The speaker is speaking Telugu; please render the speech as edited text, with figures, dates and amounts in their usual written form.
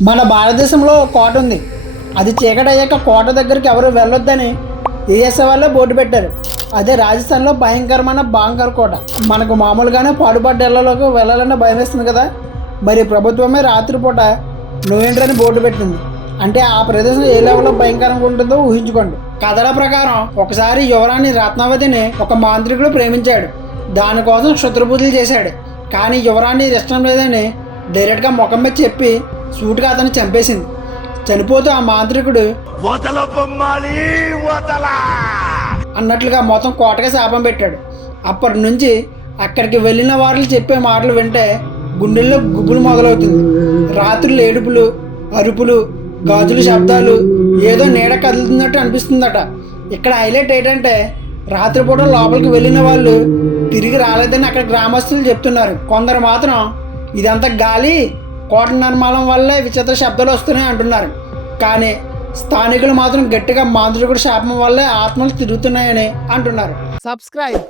మన భారతదేశంలో ఒక కోట ఉంది. అది చీకటి అయ్యాక కోట దగ్గరికి ఎవరు వెళ్ళొద్దని ఏఎస్ఐ వాళ్ళే బోర్డు పెట్టారు. అదే రాజస్థాన్లో భయంకరమైన బాంకర్ కోట. మనకు మామూలుగానే పాడుపడ్డ ఇళ్లలోకి వెళ్ళాలన్న భయం వేస్తుంది కదా. మరి ప్రభుత్వమే రాత్రిపూట నో ఎంట్రీ అని బోర్డు పెట్టింది. అంటే ఆ ప్రదేశం ఏ లెవెల్లో భయంకరంగా ఉంటుందో ఊహించుకోండి. కథల ప్రకారం ఒకసారి యువరాణి రత్నావతిని ఒక మాంత్రికుడు ప్రేమించాడు. దానికోసం క్షుద్రపూజలు చేశాడు. కానీ యువరాణి ఇష్టం లేదని డైరెక్ట్గా ముఖం మీద చెప్పి సూటుగా అతన్ని చంపేసింది. చనిపోతూ ఆ మాంత్రికుడు అన్నట్లుగా మొత్తం కోటగా శాపం పెట్టాడు. అప్పటి నుంచి అక్కడికి వెళ్ళిన వాళ్ళు చెప్పే మాటలు వింటే గుండెల్లో గుబులు మొదలవుతుంది. రాత్రులు ఏడుపులు, అరుపులు, గాజుల శబ్దాలు, ఏదో నీడ కదులుతున్నట్టు అనిపిస్తుందట. ఇక్కడ హైలైట్ ఏంటంటే రాత్రిపూట లోపలికి వెళ్ళిన వాళ్ళు తిరిగి రాలేదని అక్కడ గ్రామస్తులు చెప్తున్నారు. కొందరు మాత్రం ఇదంతా గాలి, కోట నిర్మాణం వల్లే విచిత్ర శబ్దాలు వస్తున్నాయి అంటున్నారు. కానీ స్థానికులు మాత్రం గట్టిగా మాంత్రికుడి శాపం వల్లే ఆత్మలు తిరుగుతున్నాయని అంటున్నారు. Subscribe